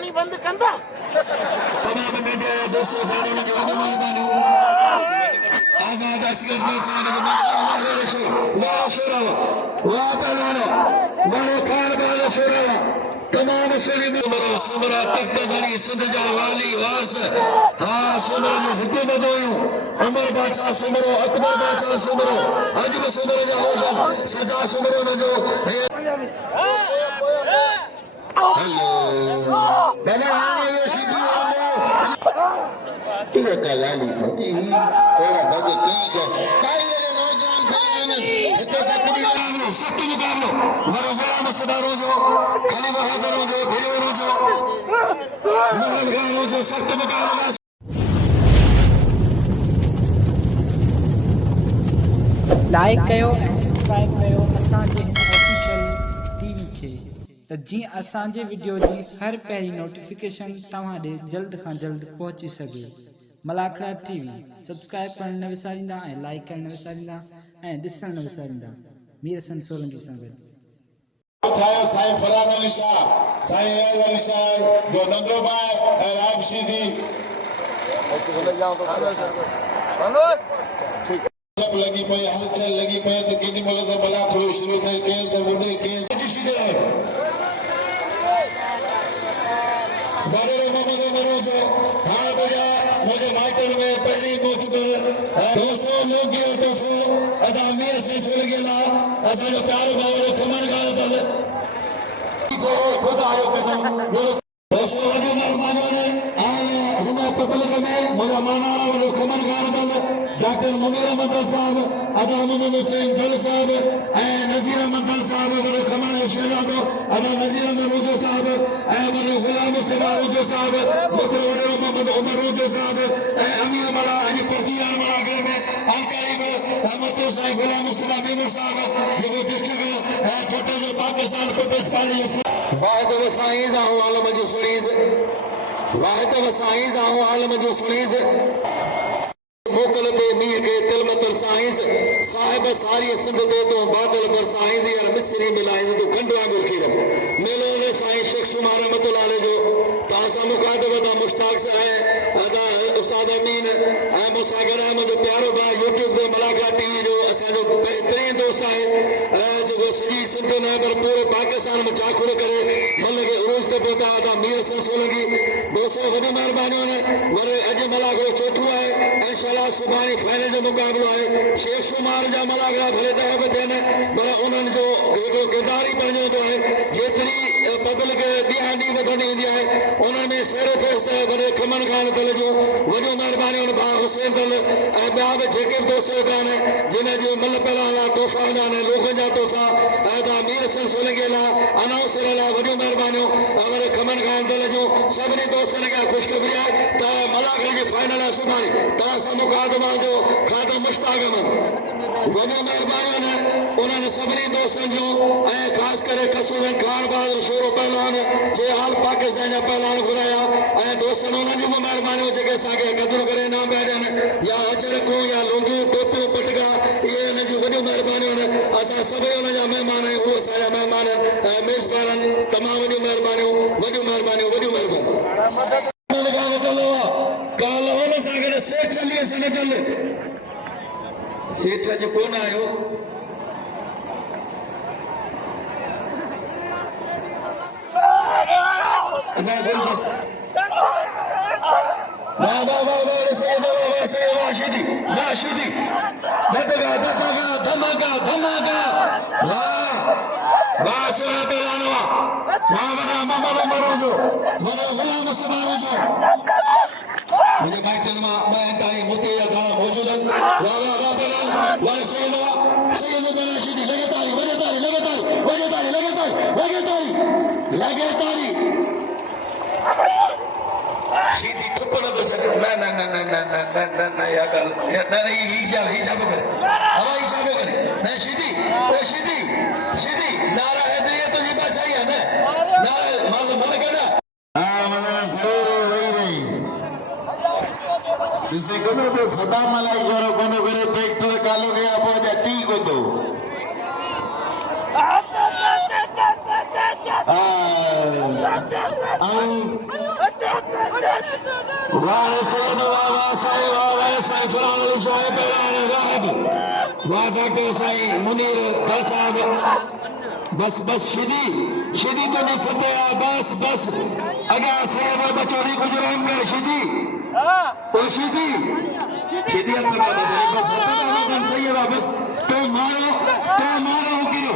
पानी बंद कंदा तमाम मीडिया दोस्तों खाने लगे वजह मेहरबानी आजाद असगर दोस्तों ने वाह शुरू वाह पहलवानो वाह खान बाल शुरू तमाम सुमरा तख्त धनी सिंध जा वाली वारस हाँ सुमर जो हुकूमत हुयूं उमर बादशाह सुमरो अकबर बादशाह सुमरो अज भी सुमर जा होगा सजा सुमरो न जो हेलो मैंने ये सीधी तुझे कलाली होती ही थोड़ा बगे ठीक है काई ये नौजवान भाईयों इतने तक भी लागलो सख्त मुकाबलो मरो गुलाम सदारो जो खाली बहादुर जो भेड़ो जो महल खानो जो सख्त मुकाबला लाइक कयो ऐं सब्सक्राइब कयो असांजे हिन ऑफिशियल टीवी खे त जीअं असांजे वीडियो जी हर पहिरीं नोटिफिकेशन तव्हां ॾे जल्द खां जल्द पहुची सघे मलाखड़ा टीवी सब्सक्राइब करण न विसारींदा ऐं लाइक करण न विसारींदा ऐं ॾिसण न विसारींदा मीर हसन सोलंकी सां गॾु उठायो साईं फरान अली शाह साईं अयाज अली शाह दो नंदो भाई ऐं राम सीधी जब लगी पई हलचल लगी पई त केॾी महिल त भला थोरो शुरू थिए केर त वॾे केर हाँ भैया मुझे माइकल में पहली मौजूद 200 लोग अदा मीर से सुन गेला असा जो प्यारो बाबा खमन गाल दल जो खुदा आयो कसम 200 वॾो मेहमानो ने आया हम पब्लिक में मुझे माना वालो खमन गाल दल डॉक्टर मुनीर अहमद साहब अदा मोहम्मद हुसैन दल साहब नजीर अहमद दल साहब बड़े खमन शेरादो अदा नजीर अहमद रोजो साहब बड़े गुलाम मुस्तफा रोजो साहब बड़े मोहम्मद उमर रोजो साहब अमीर बड़ा अजी पर्चियान बड़ा के में अलकारीब अहमद साहब गुलाम मुस्तफा मेमर साहब जो डिस्ट्रिक्ट छोटे जो पाकिस्तान पीपल्स पार्टी वाहिद वसाइज आलम जो सुनीज वाहिद वसाइज आलम जो सुनीज मोकल ते मीह के तिलमतल साइंस साहिब सारी सिंध दे तो बादल पर साइंस यार मिस्री मिलाइंस तो खंडवा गुरखीर मेलो ने साइंस शेख सुमार रहमतुल्लाह अलैह जो तासा मुकादबा दा मुश्ताक से आए अदा उस्ताद अमीन मुसागर अहमद प्यारो भाई यूट्यूब दे मलाखड़ा टीवी जो असा जो बेहतरीन दोस्त है जो सजी सिंध ने पर पूरे पाकिस्तान में चाखुर करे मन के उरूज ते पहुंचा था मीर हसन सोलंकी 200 वॾी महिरबानी ने वरे अज मलाखड़ो चौथो है इंशाल्लाह सुभाणे फाइनल जो मुकाबलो है शेख शुमार जा मलाखड़ा भले ॾह बि थियनि पर उन्हनि जो हिकिड़ो किरदार ई पंहिंजो हूंदो आहे जेतिरी पब्लिक ॾींहं ॾींहुं वधंदी ईंदी आहे उन्हनि में सैर फेस वॾे खमन खान दल जो वॾियूं महिरबानियूं आहिनि भाउ हुसैन दल ऐं ॿिया बि जेके बि दोस्त वेठा आहिनि जिन जो मल पहिरां तोहफ़ा हूंदा आहिनि लोकनि जा तोहफ़ा मीर हसन सोलंकी लाइ अनाउंसर लाइ वॾियूं महिरबानियूं वॾे खमन खान दल जूं सभिनी दोस्तनि खे ख़ुशख़बरी आहे त मलाखड़ा जी फाइनल आहे सुभाणे तव्हां सां मुकादमा जो खाधो मुश्ताक वॾियूं महिरबानियूं आहिनि उन्हनि सभिनी दोस्तनि जूं ऐं ख़ासि करे खसूदन खान बहादुर शोरो पहलवान जे हाल पाकिस्तान जा पहलवान घुराया ऐं दोस्तनि उन्हनि जूं बि महिरबानियूं जेके असांखे क़दुरु करे इनाम पिया ॾियनि या अजरकूं या लुंगियूं टोपियूं पटका इहे हिन जूं वॾियूं महिरबानियूं आहिनि असां सभई हुन जा महिमान आहियूं उहे असांजा महिमान ऐं मेज़बान आहिनि तमामु वॾियूं महिरबानियूं वॾियूं महिरबानियूं वॾियूं महिरबानियूं सेठ अलीअ सां गॾु सेठ जो कोन आयो धमाका धमाका वाह वाह सोया पहलवान वाह वॾा मोहम्मद उमर जो वॾो गुलाम मुस्तफा जो मुझे माइटन में मैं ताई मोती या गाना मौजूद है वाह वाह वाह पहलवान वाह सैयद बना शीदी लगातारी लगातारी लगातारी लगातारी लगातारी लगातारी लगातारी शीदी टुकड़ तो चल ना ना ना ना ना ना ना ना ना या गल ना नहीं ही जाबे करे हवा ही जाबे करे ना शीदी ओ शीदी शीदी नारा है तो ये तो जी बात चाहिए ना नारा मल के ना हां मतलब जरूर वही इसे कोनो तो सदा मलाई करो कोनो करे ट्रैक्टर कालो गया पहुंचा टी को दो डॉक्टर साईं मुनीर दल साहब बस बस शिदी शिदी तो नहीं फते बस बस अगर साहब बचोरी गुजराम कर शिदी ओ शिदी शिदी अपना बस अपना सही है बस तो मारो किरो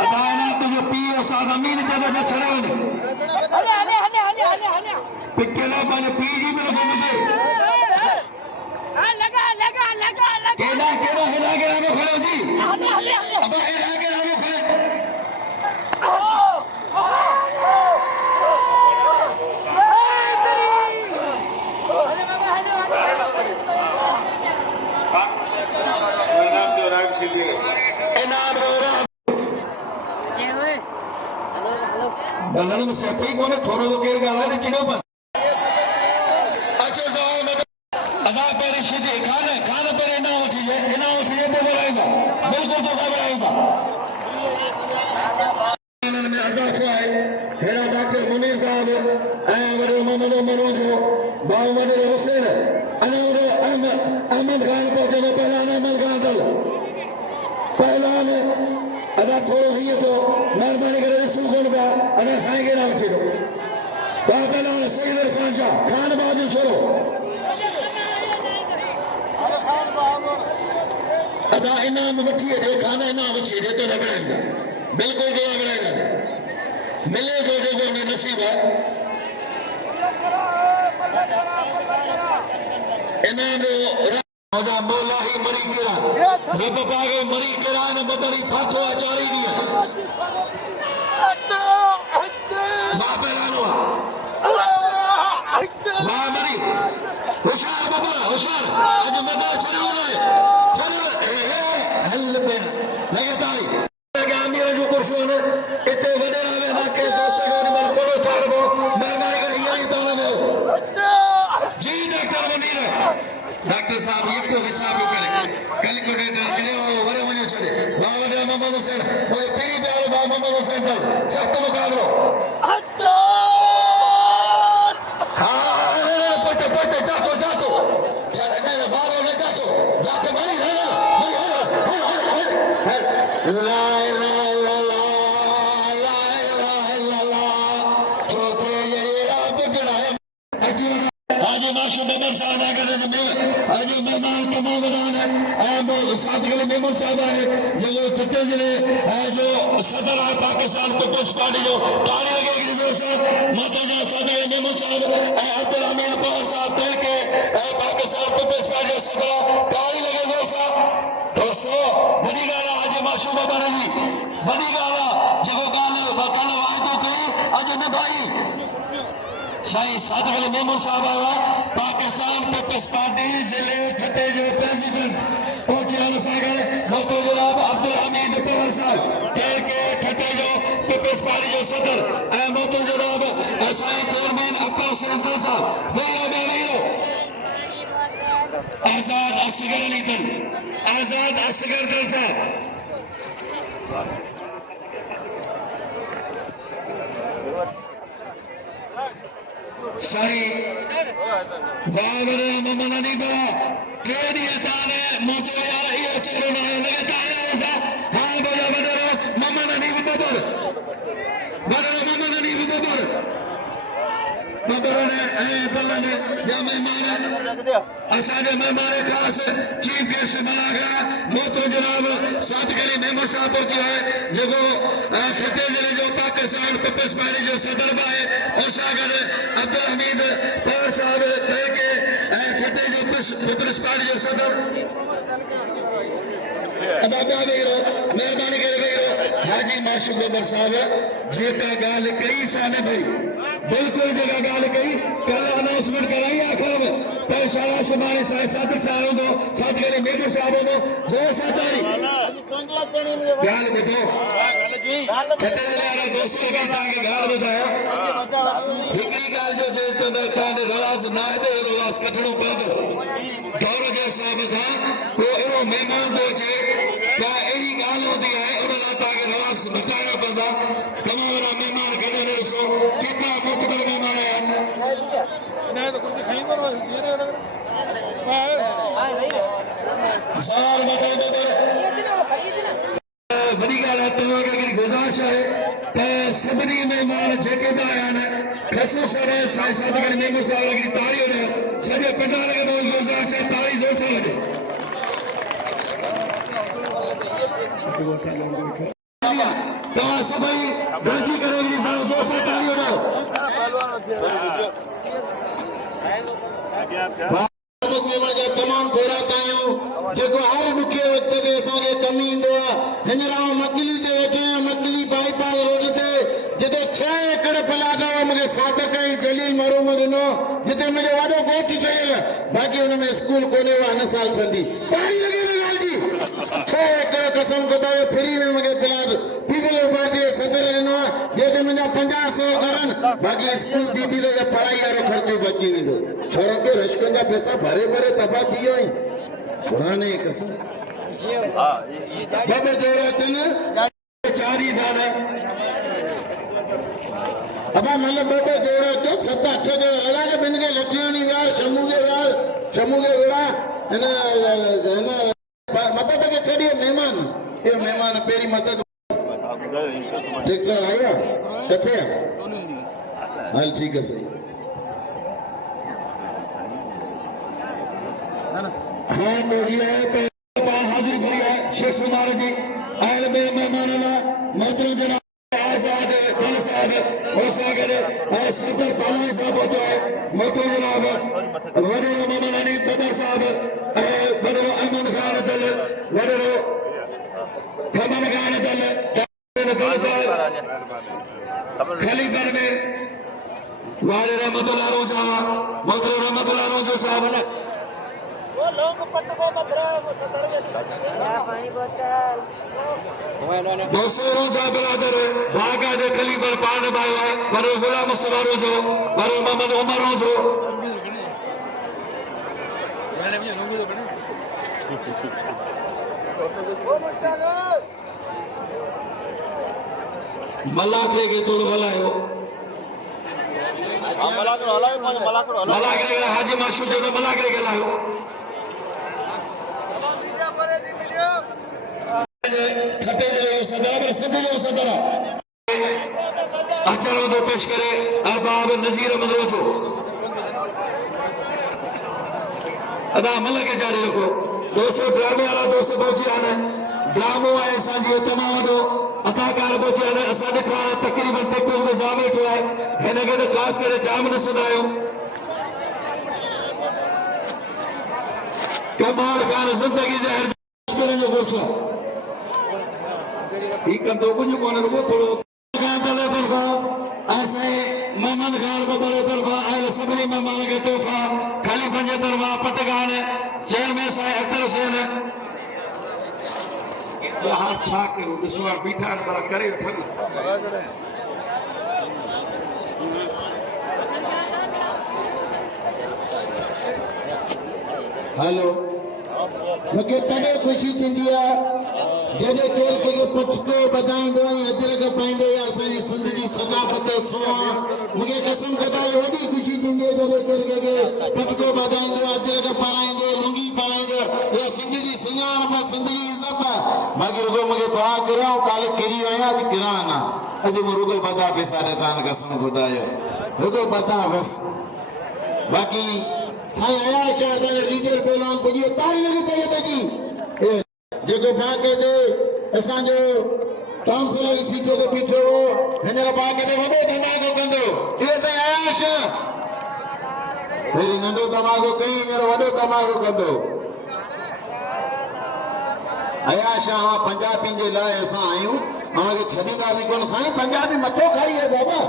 अदाना तुझे पीओ सादा मीन जब न छड़ाने पिक्चर बने पीजी में मुझे केड़ा हिला के रामो खड़ो जी अब हिला के रामो बंगल में सेपी को ने थोड़ा तो केर गाला ने चिड़ो पर अच्छा साहब अदा पर शिदी खाना पर इना उठी है तो बोलेगा बिल्कुल तो घबराएगा में अदा हुआ है मेरा डॉक्टर मुनीर साहब बड़े मोहम्मद मनोज मोहम्मद हुसैन अनवर अहमद खान को जो पहला अहमद खान दल पहला अदा थोड़ो ही तो मेहरबानी करे रसूल कोन बा अदा साईं के नाम छो पहला सईद इरफान शाह खान बहादुर छोरो अदा इनाम वठी दे खाना इनाम वठी दे तो लॻाईंदा बिल्कुल जो लॻाईंदा मिले तो जो में नसीब है इनाम अदा मौला ही मरी केरा रब पागे मरी केरा ने बदरी फाथो अचारी दिया बाबेलानो वाह मरी होशियार बाबा होशियार आज मदा चलो हल पे लगातार लगे आमिर जो कुर्सियों इतने वडे आवे ना के दोस्तों ने मन कोलो थारबो मेहरबानी करे यही ताला जी डॉक्टर साहब ये को हिसाब करे कैलकुलेटर करे वो वरे वने छड़े बाबा मोहम्मद हुसैन वो पीरी प्यारे बाबा मोहम्मद हुसैन दल सख्त मुकाबलो हां पट जातो चल नहीं बाहर ले जाते भाई ला आज माशूम मेमन साहब आज मेहमान तमाम साथ के मेमन साहब है जो छत्तीस जिले जो सदर है पाकिस्तान पीपल्स पार्टी जो ताली लगेगी माता सदर मेमन साहब अब्दुल हमीद पवार साहब थे के पाकिस्तान पीपल्स पार्टी जो सदर ताली लगेगी दोस्तों बड़ी गाल आज माशूम जी बड़ी गाल जो गाल कल वायदो कई अज निभाई साईं सादगल मेमन साहब आया पाकिस्तान पीपल्स पार्टी जिले छठे जो प्रेसिडेंट पहुंचे सागर मोहतो जनाब अब्दुल हमीद पवार साहब के छठे जो पीपल्स पार्टी जो सदर मोहतो जनाब साईं चेयरमैन अब्दुल हुसैन साहब आजाद असगर अली दल आजाद असगर दल साहब साईं बाबर मोहम्मद हनीफा ट्रेडिया ताले मोचो यार ये चेहरे ना लगे ताले था हां बोला बदर मोहम्मद हनीफा बदर मोहम्मद हनीफा बदर ने दल ने या मेहमान असाने मेहमान खास चीफ गेस्ट बना गया मोतो जनाब सादगली मेमन साहब पहुंचे है जो खटे जिले जो पाकिस्तान पीपल्स पार्टी जो सदर है और सागर अब्दुल हमीद पवार साहब के खटे जो पीपल्स पार्टी जो सदर मेहरबानी करे हाजी माशूक बबर साहब जेका गाल कई साने भाई बिल्कुल जगह गाल कई कल अनाउंसमेंट कराई आखिर पहचाना सुमारी साथ सालों दो साथ के लिए मेजर साहबों दो जोर साथारी गाल बताओ छठे जिले दोस्तों का ताकि गाल बताया हिकरी गाल जो जे तो ताने रवाज ना दे रवाज कठणो पवंदो दौर जे साहब सां को एरो मेहमान तो चे त अहिड़ी ॻाल्हि हूंदी आहे उन लाइ तव्हांखे रवास मटाइणा पवंदा तमामु वॾा महिमान कॾहिं ॾिसो केतिरा मोकबर महिमान आया सवाल मटाइणो वॾी ॻाल्हि आहे तव्हांखे हिकिड़ी गुज़ारिश आहे त सभिनी महिमान जेके बि आया आहिनि ख़सूस साईं साहब खे मेंबर साहब हिकिड़ी ताड़ी ॾियो सॼे पंडाल खे गुज़ारिश आहे ताड़ी ज़ोर सां वॼे तव्हां सभई गॾिजी करे ज़ोर सां ताड़ी ॾियो तमामु थोरा तायूं जेको हर ॾुखे वक़्त ते असांखे कमु ईंदो आहे हींअर आउं मकली ते वेठो आहियां मकली बाईपास रोड ते जिते 6 एकड़ प्लाट हुओ मूंखे सादक ऐं जलील मरूम ॾिनो जिते मुंहिंजो वॾो ॻोठु ठहियल बाक़ी हुन में स्कूल कोन्हे उहा हिन साल ठहंदी ताड़ी लॻी हुई ॻाल्हि जी 6 एकड़ कसम ख़ुदा जो फ्री में मूंखे प्लाट पीपल्स पार्टी जे सदर ॾिनो आहे जंहिंते मुंहिंजा 50-100 घरनि बाक़ी स्कूल दीदी त पढ़ाई वारो ख़र्चो बची वेंदो छोरनि खे रश्कनि जा पैसा भरे भरे तबाह थी वियो आहीं क़ुरान जी कसम ॿ जोड़ा अथनि 4 ई दादा अबा मतलब 2 जोड़ा अचो 7-8 जोड़ा लॻा के ॿिनि खे लठियूं नी विया शमू खे विड़ा हिन मदद खे छॾियो महिमान इहो महिमान पहिरीं मदद ट्रैक्टर आयो आहे किथे आहे हल ठीकु आहे सही हाँ तो ये हाजिर भरी है शेख सुमार जी आयल में मेहमान मोहतरम जनाब आजाद भल साहब हो सागर सदर पालानी साहब होते हैं मोहतरम जनाब वडो मोहम्मद बदर साहब वडो अहमद खान दल वडो खमन खान दल साहब खलीफर में वाले रहमतुल्लाह रोजा मोहतरम रहमतुल्लाह रोजा साहब दोस्तों रोजा बिरादर बागा दे खलीफर पान भाई है वरो गुलाम मुस्तफा रोजो वरो मोहम्मद उमर रोजो मलाके के तोड़ हलायो मलाके हाजी माशूद जो मलाके के लायो छठे जो सदर सभी जो सदर अचरो तो पेश करे अरबाब नजीर मदरोजो अदा अमल के जारी रखो दोस्तों ड्रामे वाला दोस्त पहुंची आने ड्रामो है असांजी तमामु वॾो अदाकार पहुची आने असां ॾिठा तक़रीबन टेक्टो में जाम वेठो आहे हिन खे त ख़ासि करे जाम न सुञायो कमाल खान ज़िंदगी जे हर जो ॻोठु ठीक है तो कुछ कौन रुको थोड़ो दले तरफा ऐसे मेहमान खान बदले तरफा आयल सबरी मेहमान के तोहफा खाली पंजे तरफा पटगान चेयरमैन साहब अख्तर हुसैन हां छा के दिसवार बीठा पर करे ठग हेलो मूंखे तॾहिं ख़ुशी थींदी आहे जॾहिं केरु कंहिंखे पटको ॿधाईंदो ऐं अजरक पाईंदो आहे असांजी सिंध जी सक़ाफ़त सुवां मूंखे कसम ख़ुदा जी वॾी ख़ुशी थींदी आहे जॾहिं केरु कंहिंखे पटको ॿधाईंदो अजरक पाराईंदो लुंगी पाराईंदो इहा सिंध जी सुञाणप सिंध जी इज़त आहे बाक़ी रुगो मूंखे दुआ करियो काल्ह किरी आहियां अॼु किरां न अॼु मूं रुगो ॿधा पैसा ॾिठा आहिनि कसम ख़ुदा जो रुगो ॿधा बसि बाक़ी साईं आया छा असांजो लीडर पहलवान पुॼी ताड़ी लॻी सघे जी जेको बाक़े ते असांजो काउंसलर जी सीट ते बीठो हो हींअर बाक़े ते वॾो धमाको कंदो इहो त आयाश पहिरीं नंढो धमाको कई हींअर वॾो धमाको कंदो आयाश पंजाबी जे लाइ असां आहियूं असांखे छॾींदासीं कोन साईं पंजाबी मथो खाई आहे बाबा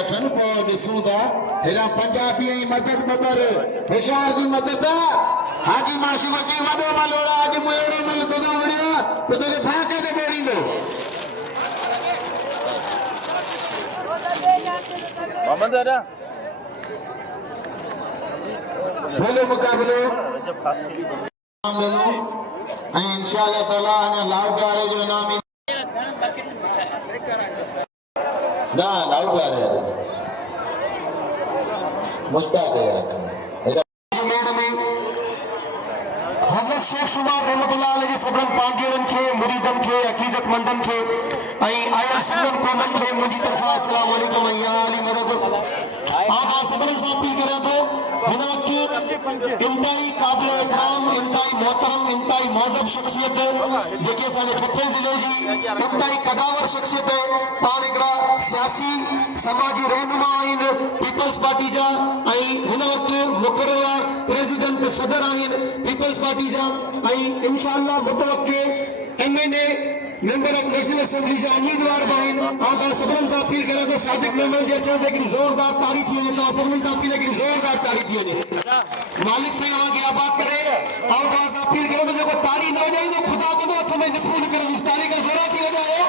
अठनि पोइ ॾिसूं था हेॾा पंजाबी ऐं मदद बबर होशियार जी मदद हाजी मासूम की वॾो मलोड़ा अॼु मूं अहिड़ो मल तोॾां वणियो आहे त तोखे फाके ते ॿोड़ींदो भलो मुक़ाबिलो इंशाअल्लाह ताला अञा लाउकारे जो इनाम ना लाउकारे मुश्ताक है हज़रत शेख सुमार रहमतुल्लाह अलैहि सबरन पांडियन के मुरीदन के अकीदतमंदन के आयल सिंधन कोमन के मुझी तरफा अस्सलाम वालेकुम या अली मदद आप सबरन से अपील करें तो हिन वक्त इंतहाई काबिल इकराम इंतहाई मोहतरम इंतहाई मौजब शख्सियत जेके असांजे छत्तीस ज़िले जी इंतहाई कदावर शख्सियत पाण हिकिड़ा सियासी समाजी रहनुमा आहिनि पीपल्स पार्टी जा हिन वक्त मुक़रर प्रेसिडेंट सदर आहिनि पीपल्स पार्टी जा इंशाअल्लाह मुतवक्किल MNA member of national assembly जा उम्मीदवार भी आहिनि ऐं सभिनीनि सां अपील करियां थो सादिक मेमन जे अचण ते हिकिड़ी ज़ोरदार ताड़ी थी वञे तव्हां सभिनीनि सां अपील हिकिड़ी ज़ोरदार ताड़ी थी वञे मालिक साईं अव्हांखे आबाद करे ऐं तव्हां सां अपील करियां थो जेको ताड़ी न वॼाईंदो ख़ुदा कंदो हथ में निपुण करे ताड़ी खां ज़ोरा थी वॼायो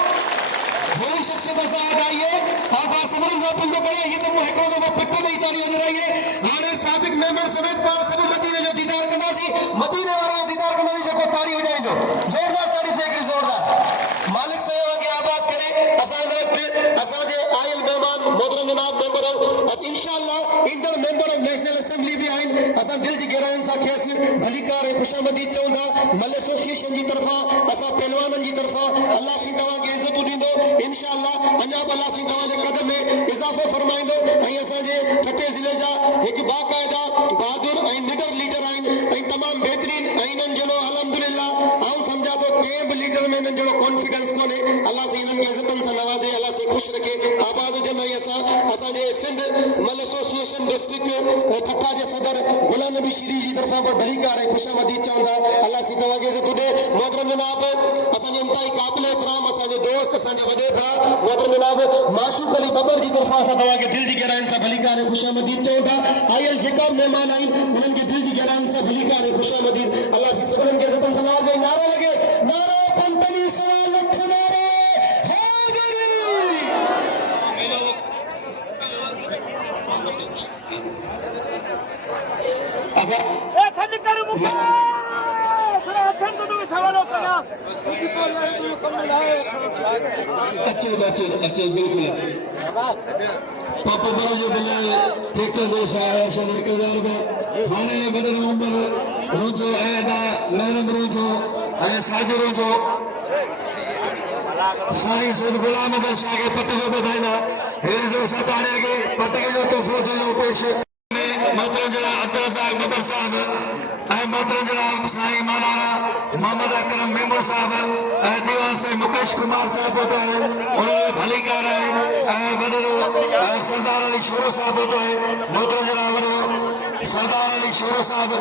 वही शख्सियत असां वटि आई है और तव्हां सभिनीनि सां अपील थो करियां हीअ त मूं हिकिड़ो दफ़ो पिक ॾेई ताड़ी वॼाई है हाणे सादिक मेमन समेत पाण सभु मदीने जो दीदार कंदासीं मदीने वारो जो दीदार कंदासीं जेको ताड़ी वॼाईंदो ज़ोरदार ताड़ी थिए हिकिड़ी ज़ोरदार मालिक साईं खे आबाद करे असांजे आयल मेहमान मोहतरम जनाब मेंबर इंशाअल्लाह ईंदड़ मेंबर ऑफ नेशनल असेंबली भी आहिनि असां दिलि जी गहराइनि सां खेसि भलीकार ऐं ख़ुशामदीद चऊं था मल एसोसिएशन जी तरफ़ां असां पहलवाननि जी तरफ़ां अल्लाह साईं तव्हांखे इज़तूं ॾींदो इंशाअल्लाह अञा बि अल्लाह साईं तव्हांजे कदम में इज़ाफ़ो फरमाईंदो ऐं असांजे छठे ज़िले जा हिकु बाक़ाइदा बहादुर ऐं निडर लीडर आहिनि ऐं तमामु बहितरीन ऐं इन्हनि जहिड़ो अल्हम्दुलिल्लाह आउं सम्झां थो कंहिं बि लीडर में इन्हनि जहिड़ो कॉन्फिडेंस कोन्हे अल्लाह साईं इन्हनि खे इज़तनि सां नवाज़े अल्लाह साईं ख़ुशि रखे आबाद हुजनि ऐं असांजे सिंध मल एसोसिएशन डिस्ट्रिक्ट ठठा जे सदर गुलाम नबी शीरी जी तरफ़ां बि भलीकार ऐं ख़ुशामदीद चवंदा अल्लाह साईं तव्हांखे इज़त ॾे मोहतरम जनाब असांजे इंतहाई क़ाबिल इकराम असांजे दोस्त असांजे वॾे भाउ मोहतरम जनाब माशूक अली बबर जी तरफ़ां असां तव्हांखे दिलि जी गहराइनि सां भलीकार ऐं ख़ुशामदीद चऊं था आयल जेका महिमान आहिनि उन्हनि खे दिलि जी गहराइनि सां भलीकार ऐं ख़ुशामदीद अल्लाह साईं सभिनीनि खे इज़तनि सां नवाज़े नारो लॻे नारो पंजनी सवा लख नारो अच्छा बिल्कुल पापा बड़ो जो बिल्ले ट्रैक्टर दो साया शहर के दार में हाने बदल उम्र रोजो ऐदा लहरम रोजो ऐ साजो रोजो साईं सद गुलाम नबी शाह के पत्ते जो बधाइना हे जो सताने के पत्ते जो तो फोटो जो पेश मोहतरम जनाब अब्दुल रज़ाक बबर साहब मोहतरम जनाब साईं मौलाना मोहम्मद अकरम मेमूर साहब दीवान से मुकेश कुमार साहब होता है उन्होंने भलीकार है सरदार अली शोरो साहब होता है मोहतरम जनाब सरदार अली शोरो साहब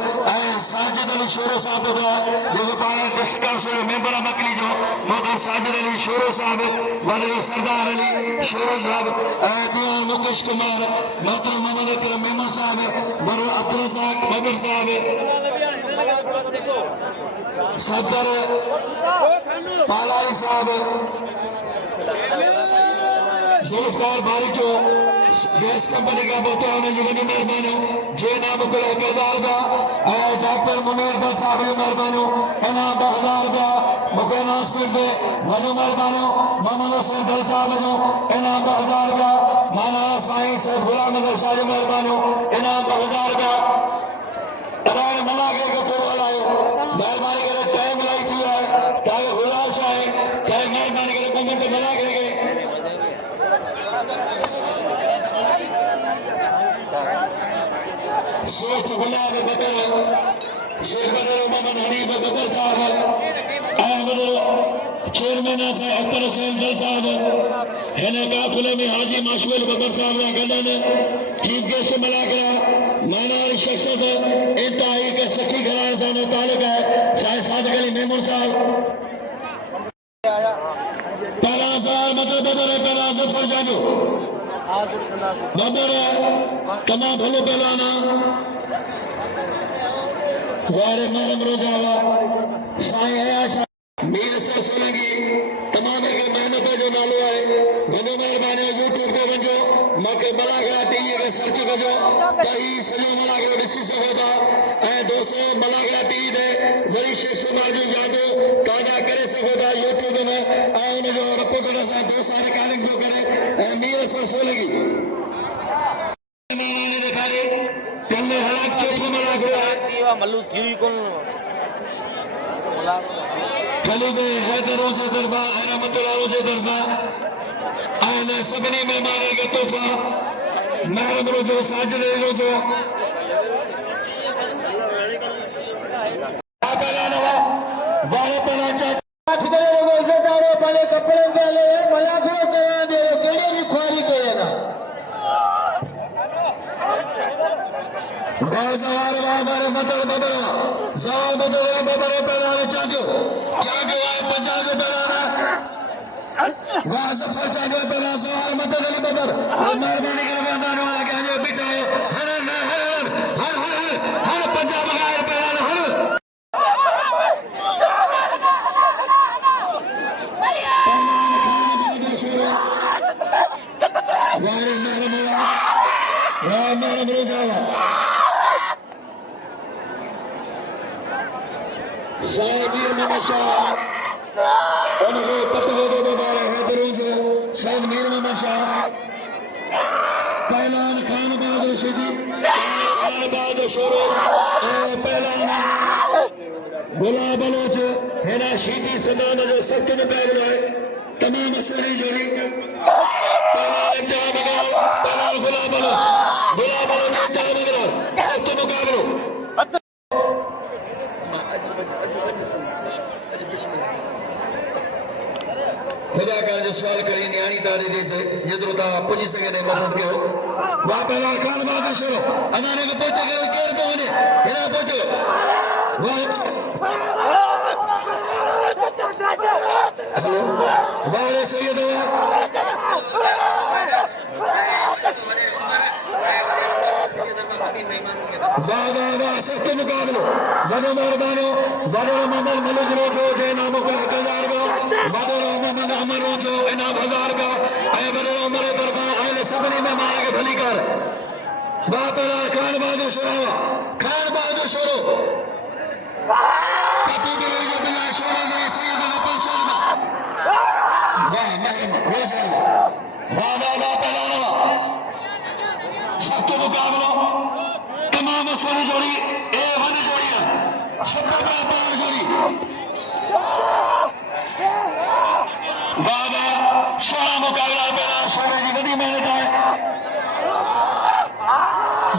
साजिद अली शोरो साहब होता है जो डिस्ट्रिक्ट काउंसिल मेंबर ऑफ मकली जो मोहतरम साजिद अली शोरो साहब सरदार अली शोरो साहब दीवान मुकेश कुमार मोहतरम मोहम्मद अकरम मेमूर साहब अब्दुल रज़ाक बबर साहब सदर पालाई साहब जुल्फकार बारिचो गैस कंपनी का बोलते हैं उन्हें वही मेहरबानी जे नाम को किरदार का डॉक्टर मुनीर भट्ट साहब जो मेहरबानी इनाम 2000 का मुख्य अनाउंसमेंट दे वही मेहरबानी मोहम्मद हुसैन दल साहब जो इनाम 2000 का माना साईं सैयद गुलाम नबी शाह जो मेहरबानी इनाम 2000 का अरे मना के तो हलायो मेहरबानी करे टाइम लाई थी है ताकि गुलाम शाह है मेहरबानी करे कमेंट मना के श्रेष्ठ गुलाब बकर शेख बदर मोहम्मद हनीफ बकर साहब चेयरमैन अख्तर हुसैन दल साहब हिन काफ़िले में हाजी माशूल बकर साहब जा गॾनि चीफ गेस्ट मिला कर माना शख्सियत इंतहाई के सखी घराने से ताल्लुक है शायद सादिक अली मेमूर साहब पहला साल मतलब बबर है पहला जफर जानो बबर तमाम भलो पहलाना गौर महरम रोजावा साईं आया मीर से सोलंगी तमाम के मेहनत जो नालो है वनो मेहरबानी यूट्यूब ते वञो मूंखे मलागरा टीवी के सर्च कजो त ही सॼो मलागरो ॾिसी सघो था ऐं दोस्तो मलागरा टीवी ते वही शिशुमा जी यादो ताजा करे सघो था यूट्यूब में ऐं उनजो पुट सां दोस्त रिकॉर्डिंग पियो करे ऐं मीर सां सोलगी ॾेखारे कंदे हलाक चोथो मला घुरो आहे मल्लू थी कोन खलीद हैदरों जे दरबार ऐं रहमतुल्लाह जे दरबार ऐं सभिनी महिमाननि खे तोहफ़ा महरम रोज़ो साजिद रोज़ो कपड़े पहले मजाक कहिड़ी खुआरी कई न शाहदीर मोहम्मद शाह उनके पतले दे बारे हैदरों जो सैयद मीर मोहम्मद शाह पहलान खान बहादुर शिदी खान बहादुर शोरो पहलान गुला बलोच हेना शीदी सदान जो सख्त मुकाबलो है तमाम असरी जोड़ी पहलान इम्तिहान मगाल पहलान गुला बलोच इम्तिहान मगाल सख्त मुकाबलो खुदा कर जो सवाल करी न्याणी तारे दे जेतिरो ता पुजी सके ने मदद कयो वाह पहलवान खान बहादुर शुरू अनाने को पहुंचे के केर को ने हेरा पहुंचे वाह वाह सैयद वाह वाह वाह सख्त मुकाबलो वॾो महिरबानो वॾो मोहम्मद मलिक रोज़ो जे नामो का 1000 रुपया वॾो मोहम्मद अमर रोज़ो इनाम 1000 रुपया ऐं वॾो उमर दरबार आयल सभिनी महिमान खे भली कर वाह पहलवान खान बहादुर शुरू पप्पू बिलो जो बिला शोरे ने सैयद अपन शर्मा वाह महरम रोज़ो वाह वाह वाह पहलवान सख्त मुकाबलो तमाम सोनी जोड़ी ए वन जोड़ी है सत्ता बार जोड़ी बाबा सोना मुकाबला पहला सोने की बड़ी मेहनत है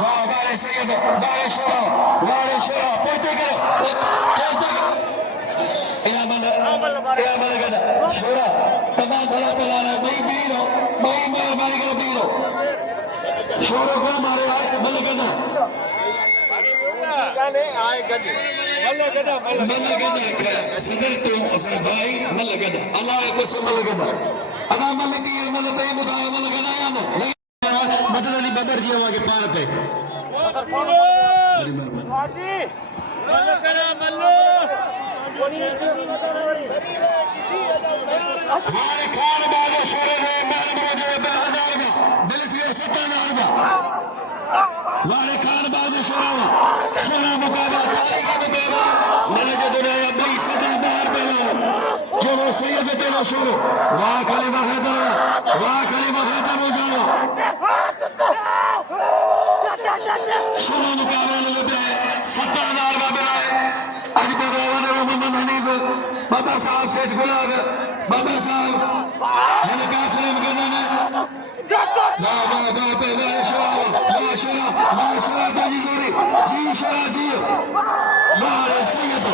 वाह वाले सैयद वाले शोरा पोते करो इनामल गदा शोरा तमाम भला पहला भाई बीरो भाई मेहरबानी करो बीरो शोरों को मारे मल गदा आए गद सदर तो असल भाई मल गदा अल्लाह को सो मल गदा अदा मल की मल ते बुधाए मल गदा या न मदद अली बदर जी आगे पार थे बड़ी मेहरबानी मल करा मल्लो हाय खान बाबू शोरे ने महरबान जो 1000 में दिल थी 17 वाले खान बाबू सोना मुकाबला तारीखी मुकाबला मैंने जो दुनिया बड़ी सदा बाहर पहला जो वो सैयद तेरा शुरू वाह खलीफा हैदर हो जाओ सोना मुकाबला लेते हैं 17,000 का बनाए आज मोहम्मद हनीफ बाबा साहब से गुलाब बाबा साहब मैंने कहा सलाम करना है माशरा जी जोड़ी जी शरा जी वारे सैयद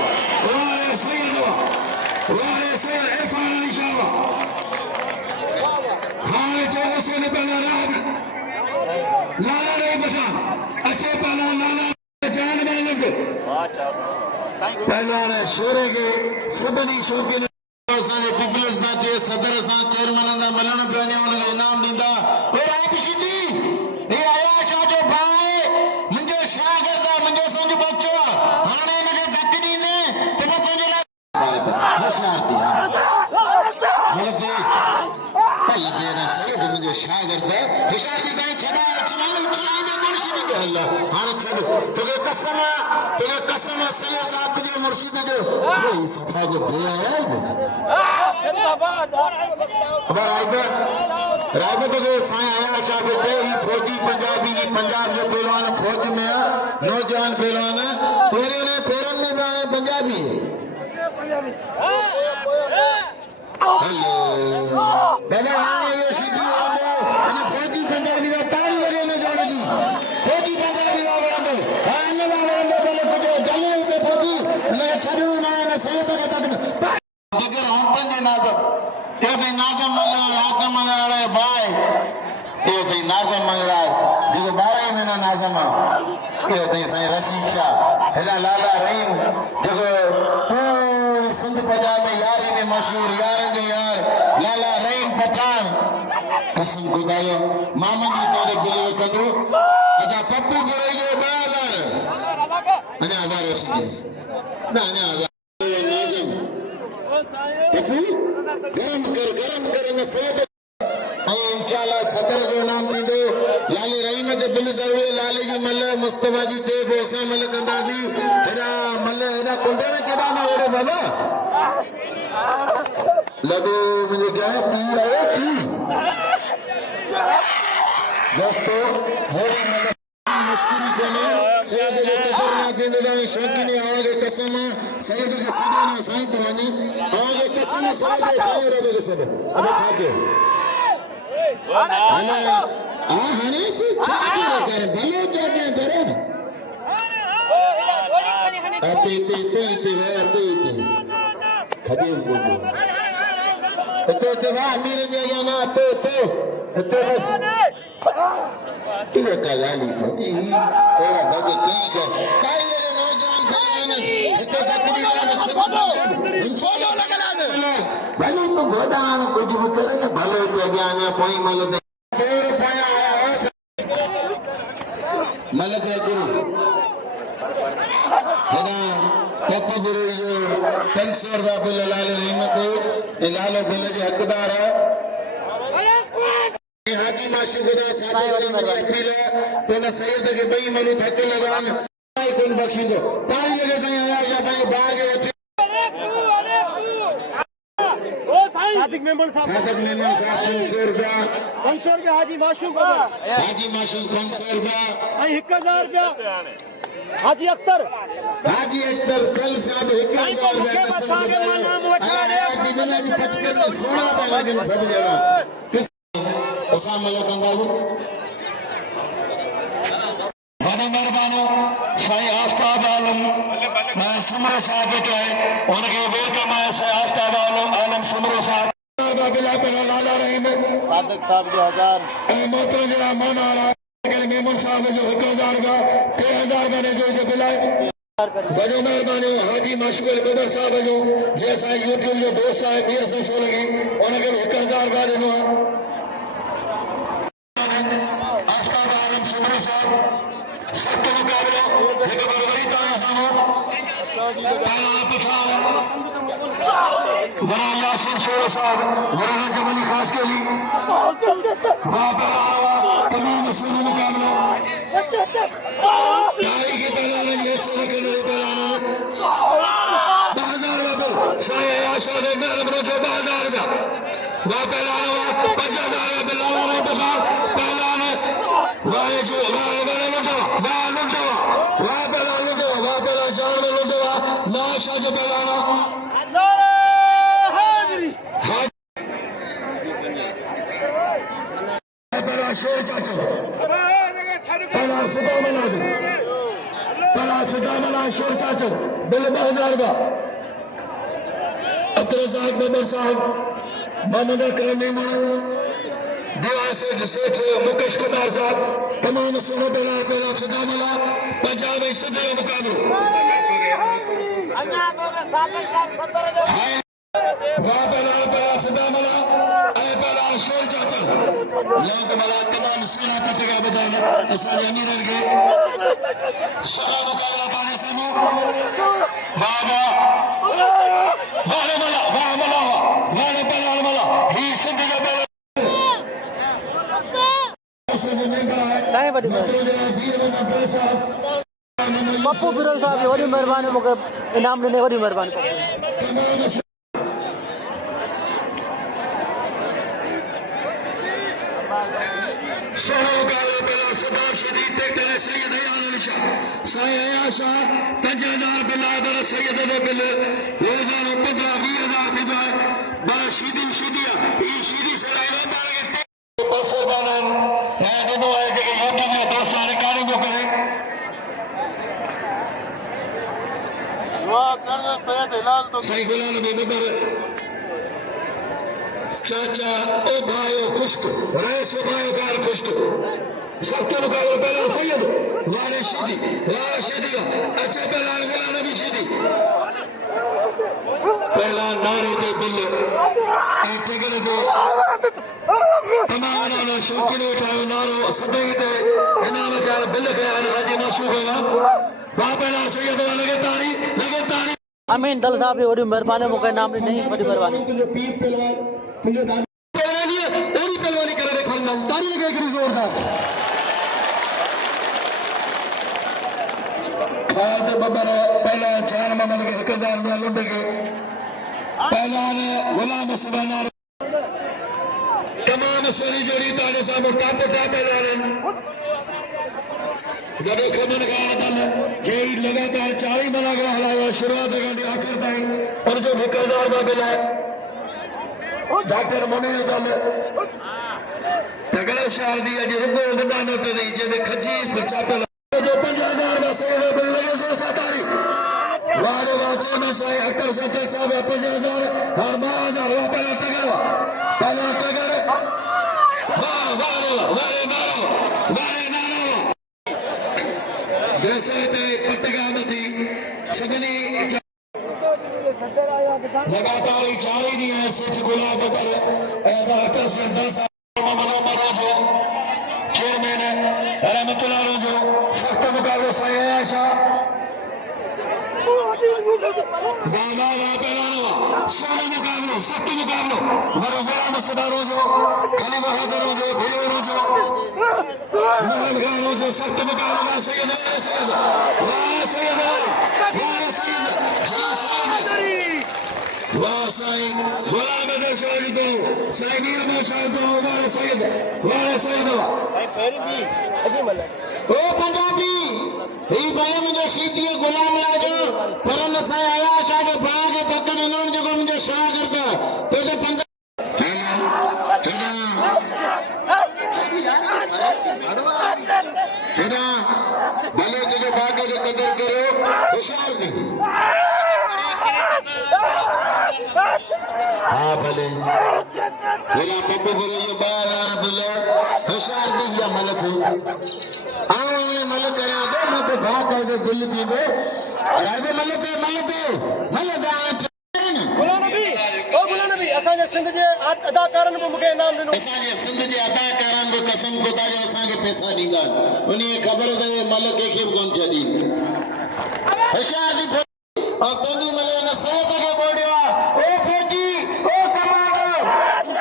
इरफान अली शाह हां चलो से ने पहला राब लाला रे बता अच्छे पहला लाला जान मालिक पहला रे शोरे के सबनी शौकीन असांजे पीपल्स पार्टी सदर सां चेयरमैन दा मिलण पिया उन इनाम ॾींदा शागिर्द अल्लाह हाने छड़ तुगे कसम सैयद जात के मुर्शिद जो कोई सफा को दिया है राइबे तो साईं आया शाह के ही फौजी पंजाबी की पंजाब जो पहलवान फौज में नौजवान पहलवान तेरे ने फेरन में जाने पंजाबी हेलो बाबा ये सीधी वाले અને ફોજી પંજાબી ਦਾ તાળી લગે ન જાણેਗੀ ફોજી પંજાબી ਦਾ વરંદો હા ન વરંદો બોલે કજો જલે ઉતે ફોજી ને છડ્યું ના ને સૈયદ કે તક બગર હંતન દે નાઝમ એ ભાઈ નાઝમ મંગળા હાકમ મંગળા ભાઈ એ ભાઈ નાઝમ મંગળા દીગો 12 મહિના નાઝમ એ ભાઈ સાઈ રશીદ શાહ હેલા લાલા રહીમ જગો पूरी सिंध पंजाब में यारी में मशहूर यारेंगे यार लाला रहीम पठान कसम खुदायो मामा जी तोरे गिले कदू अजा पप्पू गिरे जो 2000 अजा 1000 रशीद ना अजा 1000 नाज़म पप्पू गरम कर न सैयद इंशाल्लाह सदर जो नाम थींदो लाली रहीम ते बिल जरूरी लाली जी मल मुस्तफा जी ते बोसा मल कंदादी एड़ा मल एड़ा कुंडे में केड़ा ना ओरे बाबा लगो मुझे क्या पी आए की दोस्तों होली मल मुस्कुरी कोने सैयद जो कदर ना थींदो दा शौकीन आवाज कसम सैयद के सदा ना साईं तवानी आवाज कसम सैयद रे सब अब छा दो हने से चाबी कर भलो जाके करे आते खबीर बोलो ते वा अमीर ने या ना ते बस इवे का यानी ई ओरा दगे के काई ले नौजवान भाईन ते तकड़ी ना सबको बोलो लगला दे भलो तो गोदान कुछ भी करे के भलो जागे आने पोई मल दे तेरे पाया मल दे गुरु हेना पप्पू गुरु जो 500 बाबू लाल रहमत ए लालो बिल जो हकदार है हाजी माशुगदा साथे करे मुझे अपील तो न सैयद के बई मनु थक लगान भाई कोन बख्शिंदो ताई लगे सही आया या भाई बाहर के बच्चे सादिक मेमन साहब 500 रुपया हाजी माशूक 500 रुपया 1000 रुपया हाजी अख्तर कल साहब 1000 रुपया कसम खुदा दिन जी पचकन में सोना पे लगे सब जगह असा मला कंदाऊ बड़ा मेहरबानो साईं आफताब आलम मैं सुमरो साहब के उनके बेटे मैं साईं आफताब आलम सुमरो साहब बिला पे लाला रहीम सादिक साहब जो 1000 मोहतरम जो मान आला मेमन साहब जो 1000 का 3000 का ने जो बिलाए बड़ो मेहरबानी हाजी माशुक कदर साहब जो जैसा यूट्यूब जो दोस्त है मीर से सो लगी उनके 1000 का देनो आफताब आलम सुमरो साहब सख्त मुकाबला एक बरबरी तारा सामो वरा यासिन शेर साहब वरा जबली खास के लिए वहां पर तमाम सुनो मुकाबला ताई के पहलवान ये सुनो के लिए पहलवान 2000 बाबू शाह आशा ने मेरे जो 2000 का वहां पहलवान 5000 पहलवान पहलवान वहां जो वहां नाशा जो पहलवान शेर चाचा पहला सुदा मिला दो शेर चाचा बिल 2000 का अतर साहब बबर साहब मोहम्मद अकरम मेमन देवा सेठ मुकेश कुमार साहब तमाम सुनो पहला सुदा मिला पंजाब सदर मुकाबलो शेर चाचा लोग मला तमाम सोना पत्रिका बताना सारे अमीर के सोना मुकाबला पाने समो वाह मला ही सिंधी का साईं वॾी पप्पू फिरोज साहब वही मेहरबानी मूंखे इनाम ॾिने वॾी महिरबानी चाचा ओ भाइयों खुश्क रईस भाइयों कार खुश्क सख्त मुकाबला पहला सैयद वाले शिदी अच्छा पहला वाला नबी शिदी पहला नारे दे दिल ऐठगल दे तमाम नारा शौकीन उठायो नारो सदई दे इनाम जा दिल के हाजी माशूक ना बापला सैयद वाले के तारी लगे तारी अमीन दल साहब वही मेहरबानी मूंखे इनाम ॾिने वॾी महिरबानी पहलवानी कर रहे खानदान तारी लगे जोरदार खाद बबर पहला चार मोहम्मद के हकदार में लुंड के पहला ने गुलाम सुबाना तमाम सोनी जोड़ी ताने साहब टाप पहला जब खमन गान दल जेई लगातार 40 मलागरा हलाया शुरुआत गांधी आखिर ताई और जो ठेकेदार का बिल है डॉक्टर मुनीर दल तगड़े शहर दी अज रुगो वडा नोट नहीं जे खजी चापल जो 50,000 का सेव बिल लगे सो सातारी वारे वाचे में साई अकर सच्चे साहब 50,000 हर 12,000 पहला तगड़ वाह वारे नारो जैसे ते पटगामती सगनी लगातार 4 दिन है सिच गुलाब पर ऐसा डॉक्टर से 10 मनोमर जो चेयरमैन रहमतुल्लाह जो सख्त मुकाबले से आयशा सोने मुकाबलो सख्त मुकाबलो मरो गुलाम सदारो जो खली बहादुर जो भिड़ो जो महल जो सख्त मुकाबला सैयद वाह सैयद वाह साईं गुलाम शाहिद साईं में शाहिद वाह सैयद ओ पंजाबी ही भाई मुझे सीधी गुलाम लाजो परम साईं आया शाह के बाग तकन नन जो मुझे शाह करता तो पंजाब भले तुझे बाग जो कदर करो होशियार नहीं हाँ भले मेरा पप्पू करो ये बार बोले होशियार नहीं या मलक आओ मलक करा दो मत भाग कर दो दिल की दो अरे मलक गुलाम नबी असांजे सिंध जे अदाकारनि बि मूंखे इनाम ॾिनो असांजे सिंध जे अदाकारनि बि कसम खुदा जो असांखे पैसा ॾींदा उन ख़बर अथव मलक खे बि कोन छॾी होशियार ऐं तुंहिंजी मले न सेहत खे ॿोड़ियो आहे ओ फौजी ओ कमांडो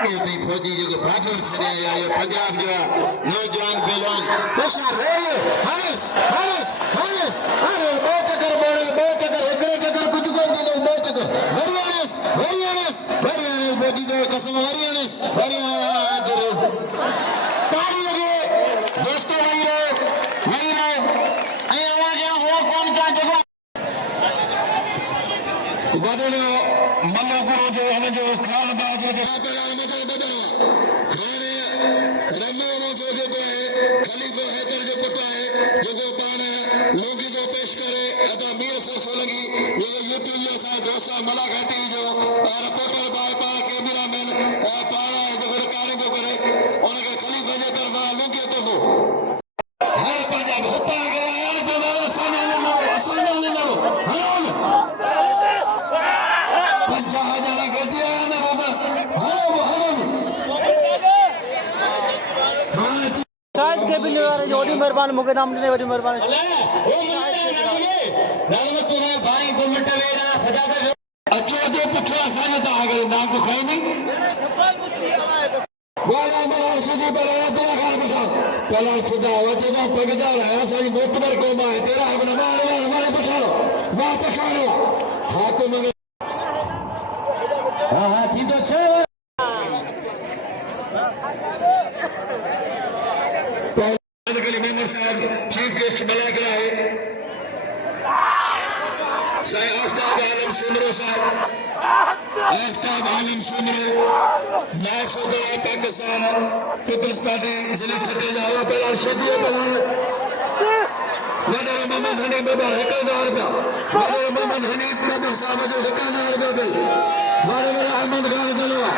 ताईं फौजी जेको बाडर छॾिया या पंजाब जो आहे नौजवान पहलवान होशियार अरे ॿ चकर ॿोड़े ॿ चकर हिकिड़े चकर कुझु कोन थींदो ॿ चकर वरी फौजी जो कसम वरी ताड़ी लगे दोस्तों वही रहे ऐं आवाज़ हो कोन था जेको वॾो मल्लोपुर जो हिन जो खान बाज जो हाणे रमो जो जेको आहे खलीफ़ो हैदर जो पुटु आहे जेको पाण लोगी को पेश करे अदा मीर सां सोलंगी जेको यूट्यूब सां दोस्त मला घाटी जो रिपोर्टर बाय पाण कैमरामैन पाण जेको रिकॉर्डिंग को करे उनखे खलीफ़े जे तरफ़ां लोगी तो हर पंहिंजा हुतां गया जो नालो असांजो नालो शायद के भी वॾी महिरबानी मूंखे इनाम ॾिने वॾी महिरबानी अचो अॻे पुछो असांजो त अगरि नाम तो खाई नहीं वाला मला सुधी बराबर तेरा खान बचा पहला सुधा वजदा पगदा है सारी मोतबर को मां तेरा अपना मारे पछाड़ो वाह पछाड़ो हाथ में हां ठीक है मेंबर साहब चीफ गेस्ट बुला कर आए शाह आफ्ताब आलम सुंदरो साहब आफ्ताब आलम सुंदरो नायब सदर पाकिस्तान पीपल्स पार्टी जिले छत्तीसगढ़ हुआ पहला शदीय बलान वडर मोहम्मद हनीफ बाबा 1000 रुपया वडर मोहम्मद हनीफ बाबा साहब जो 1000 रुपया दे वडर अहमद खान दलवा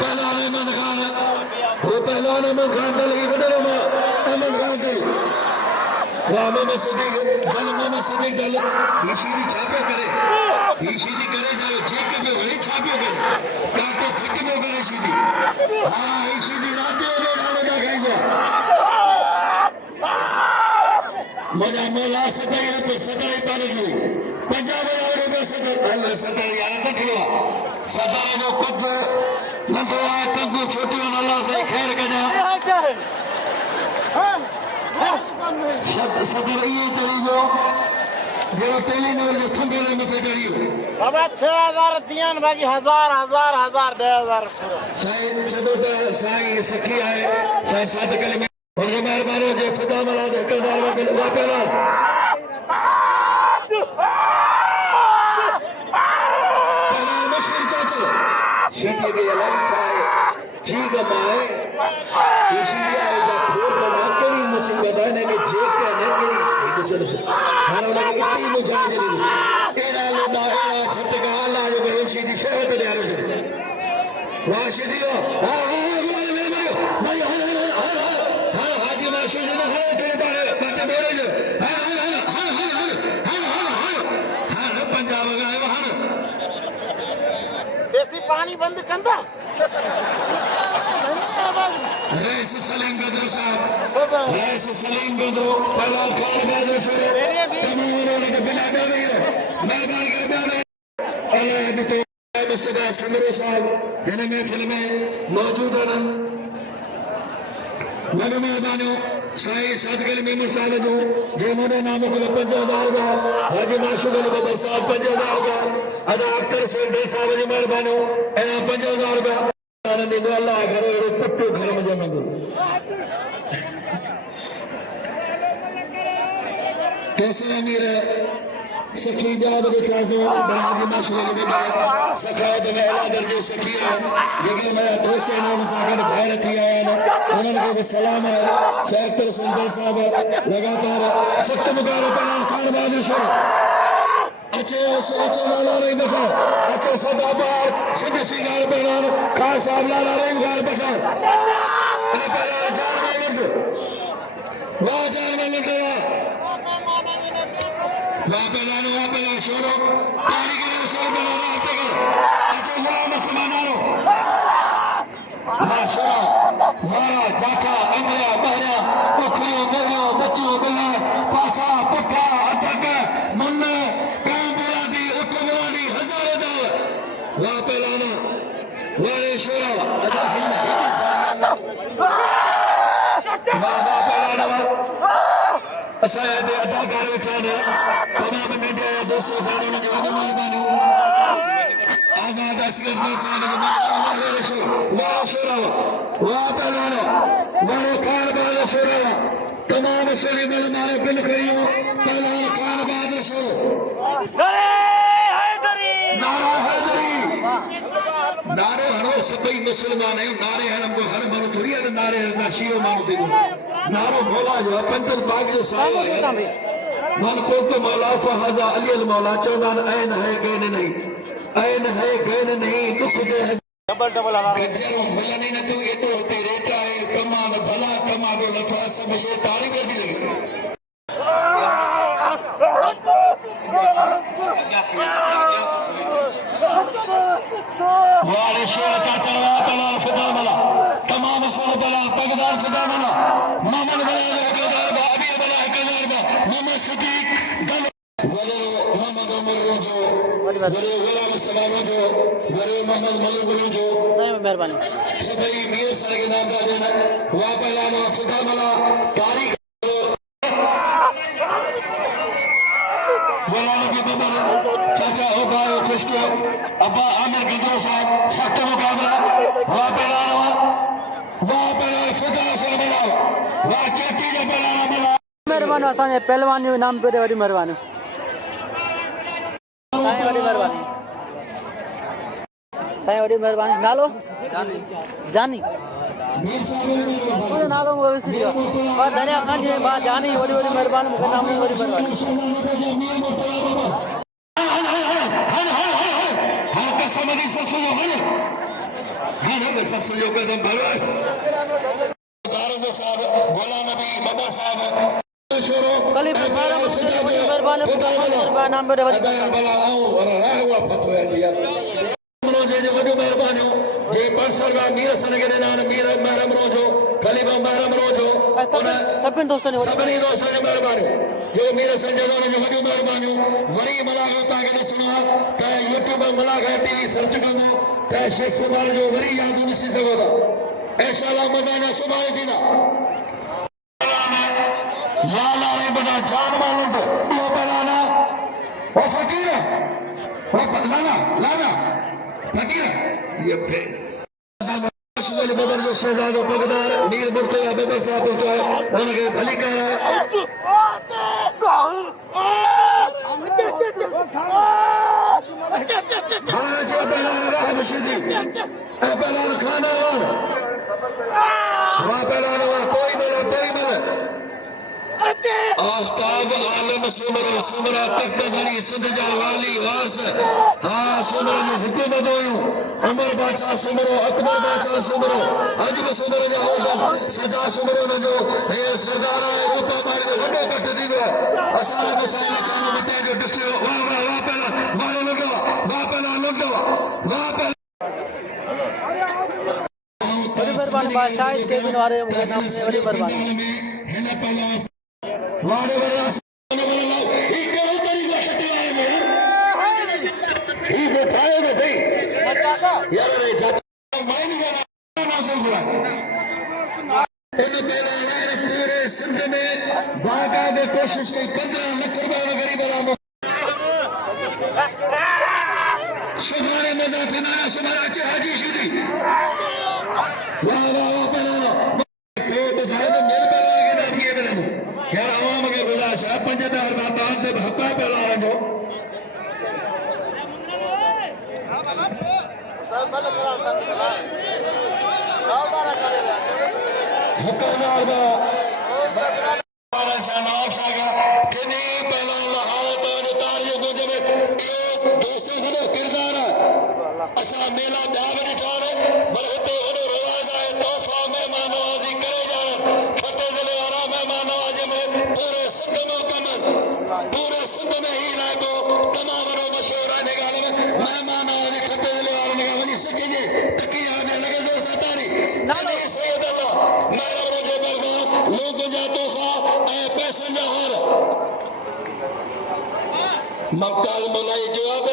पहला अहमद खान वो पहला अहमद खान दल वडर अहमद खान दे वाह मोहम्मद सदीक दल मोहम्मद सदीक दल ईशीदी छापे करे ईशीदी करे जाओ चेक के वही छापे करे काटे थक दो करे ईशीदी हां ईशीदी राते में डाले का खाएगा मजा मोला सदाई पे सदाई पालेगी पंजाब और में सदाई अल्लाह सदाई यार देखो सदाई जो कुछ नंदो आए तंगू छोटी अल्लाह से खैर कजा क्या है सदर ये चली जो पहले नंबर जो खंबे में चढ़ी हो बाबा 6000 दियान बाकी हजार 2000 साईं चदो त साईं सखी आहे साईं साध कले में और मेहरबानी जे खुदा मला दे कदार में वापेला पहला मशहूर चाचो शीती के अलग चाहे ठीक माए ये शीती आए जा खोर तो माकड़ी मुसीबत है ने जे के ने केरी दूसरे हां लगे इतनी मुजाहिद नहीं एरा लोदा एरा छटका अल्लाह जो बेहोशी दी शहद दे आलो से वाह शीती हां भाई हां हाजी माशूद ने है के बारे बात बोले जो हां पंजाब गए वहां देसी पानी बंद कंदा रईस सलीम गदर साहब रईस सलीम गदर पहला खान बैदर शुरू तमाम उन्होंने के बिना नहीं मेहरबानी कर ब्याह अल्लाह तो मुस्तफा सुंदर साहब इन महफिल में मौजूद हैं मनो मेहरबानी साईं सदगल मेमन साहब जो जे मनो नाम को 5000 का हाजी माशूद अली बाबा साहब 5000 का अदा अख्तर सेठ साहब जी मेहरबानी एना 5000 का आनंद अल्लाह घर और कुत्ते घर में जमा दो कैसे अमीर सखी जाद बैठा जो बहादी माशूद के बारे सखावत में अला दर्जे सखी है जगह मेरा दोस्त है उन्होंने सागर भाई रखी आया है उन्होंने को सलाम है शेख सुंदर साहब लगातार सख्त मुकाबले पर खान बाजी शुरू अच्छे लाला रही बखा अच्छे सदा बार सिद्ध सिंगार बखान खान साहब लाला रही गार बखान वाह जान में लग गया वहाँ पे शोरो पानी के लिए शोर बना रहा है तक अच्छे जरा मुसलमानों माशा मारा जाका इंद्रिया बहरा उखरियों बहरियों बच्चों बल्ला पासा पक्का अटक मुन्ने काम बुलादी उठ बुलादी हजारे दाव वहाँ पे लाना वाले शोरा अदा हिन्ना वहाँ पे लाना असांजे अदाकार वेठा आहिनि तमामु नंढा दोस्त सां जी वॾी महिरबानी आज़ाद असगर दोस्त वाह शोरा वाह पहलवानो वाह खान बाद शोरा तमामु सुहिणी मल मारे बिल करियो पहलवान खान बाद शोरो नारा हैदरी नारे हणो सभई मुस्लमान आहियूं नारे हणण को हर माण्हू थोरी आहे नारे हणंदा शियो माण्हू थी नारो मौला जो पंजल बाग जो सायो है मन को तो मौला फहजा अली अल मौला चौदान ऐन है गैन नहीं दुख जे डबल गजरो मिलने न तू एतो ते रेटा है कमान भला कमा दो लथा सब शे तारीफ रखी लगी वाले शेर चाचा वाला फिदा वाला तमाम सो बला पगदार फिदा वाला मोहम्मद बला हकदार बा अबीर बला हकदार बा मोहम्मद सिद्दीक गल वलो मोहम्मद उमर जो वरे गुलाम इस्तेमाल जो वरे मोहम्मद मलूक जो मेहरबानी सभई मीर साईं नाम का देन हुआ पहला सुधा मला तारीख गुलाम की बबर चाचा ओबायो कृष्ण अब्बा आमिर गिदरो साहब सख्त मुकाबला हुआ पहला सुधा सरबला हुआ चेटी जो पहला मला मेहरबानी असांजे पहलवान जो नाम पे वॾी मेहरबानी साईं वॾी मेहरबानी साईं वॾी मेहरबानी नालो जानी मुंहिंजो नालो मूंखे विसरी वियो पर दरिया खान जी बा जानी वॾी वॾी मेहरबानी मूंखे नाम वॾी मेहरबानी गोला नबी बाबा साहब कली मेहरबानी नाम पे वॾी जे परसरवा मीर सनगे नान मीर महरम रोजो कलीबा महरम रोजो सभिनी दोस्तनि सभिनी दोस्तनि जो महिरबानी जो मीर संजय जो वॾियूं महिरबानियूं वरी मलाह तव्हांखे ॾिसणो आहे त यूट्यूब मलाह टीवी सर्च कंदो त शेख सुभाणे जो वरी यादूं ॾिसी सघो था इंशाअल्लाह मज़ा अञा सुभाणे थींदा लाला रे बड़ा जान मालूम तो वो पलाना वो फकीर वो लाला लाला फकीर ये पे वाले बबर जो शहजादो पगदार मीर मुर्तजा बबर साहब तो है उनके भली कह रहा हाँ जो पलाना रहा मशीदी पलाना खाना वहाँ पलाना कोई मिले आफ्ताब आलम सुमरो सुमरा तख्त घड़ी सिंध जा वाली वास हाँ सुमरो जो हुकूमत हुयूं उमर बादशाह सुमरो अकबर बादशाह सुमरो अज भी सुमरो जा होगा सजा सुमरो न जो हे सरदार है रूपा मारी जो वडो कट दी वे असारे बसाई ने कानो बते जो डिस्ट्रिक्ट वाह वाह वाह पहला वाह लगा वाह पहला बड़ी मेहरबानी बादशाह के बिन वारे मुझे नाम से बड़ी मेहरबानी हिन पहला वारे वाला यार रे माइन पूरे सिंध में बाकायदे कोशिश कई 15 लाख रुपया गरीब सुभाणे मजा थींदा सुभाणे अचे हाजी शुदी वाह वाह वाह तो ॿुधायो त मेल पहला के नाम कीअं मिलंदो यार आवाम खे गुज़ारिश आहे 5000 रुपया तव्हां ते हक़ा पहला वञो पूरे सिंध में ही इलाइक़ो तमामु वॾो मशहूरु आहे ॻाल्हि में महिमान खटे वञी सघिजे तकिया में लॻे थो सतारी सैयद अल्लाह महरम जो बरगुज़र लोगों जा तोहफ़ा ऐं पैसनि जा हार मक्ताल मौलाई जवाब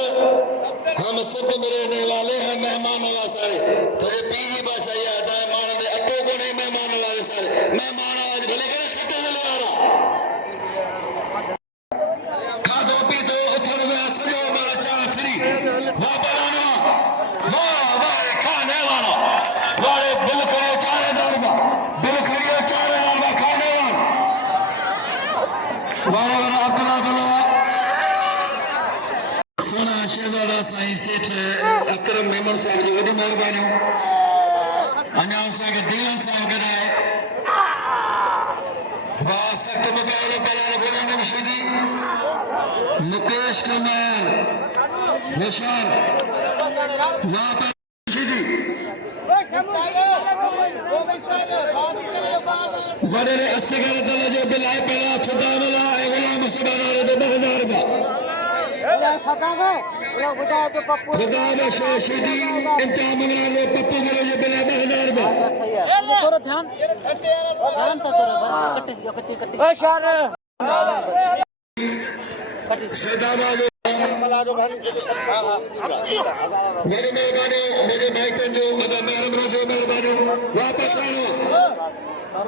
हम सिंध में रहने वाले हैं मेहमान नवाज सारे तुझे पीरी बादशाही है चाहे मान दे अटो को नहीं मेहमान नवाज सारे मेहमान आज भले करे खटे ले आ रहा खादो पीतो उथड़ में सजो मारा चाह फ्री वाह बलाना वाह वाह खाने वाला वाले बिल करे 4000 रुपया बिल खड़ियो 4000 रुपया खाने वाला वाह वाह अकला बलवा सोना शहजादा साईं सेठ अकरम मेमन साहब जी वॾी महिरबानियूं अञा असांखे दिलन साहब गॾाए वाह सख़्त मुक़ाबिलो पहला गुलाम नबी मुकेश कुमार निशान वाह शिदी वॾे असगर दल जो बिलाए पहला खुदा मिला ऐं गुलाम सुभाणे ते 2000 रुपया खुदा में शाशिदी इम्तिहान मंगला पप्पू मिले जो बिला 2000 रुपया थोड़ा ध्यान से थोड़ा कटे सदाबाद मेरी मेहरबानी मेरे माइकन जो अदा मेहरबानी जो मेहरबानी वापस आना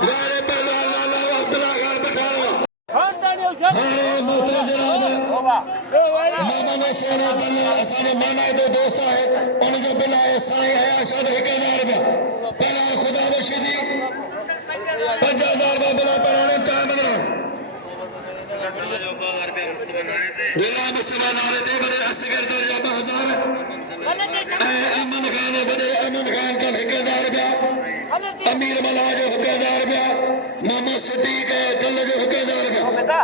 राय पे लाला अब्दुल्ला खान पठानो हाँ मोहतरम जनाब मामा सोना बल्ला असाने माना दो दोस्त है उनके बिना साईं आया शायद 1000 रुपया पहला खुदा बशीदी 5000 रुपया बिना पढ़ाने टाइम बना जिला मुस्लिम नारे दे बड़े असगर दर्जा 1000 अमन खान बड़े अमन खान का 1000 रुपया अमीर मला जो 1000 रुपया मामा सिद्दीक कल जो 1000 रुपया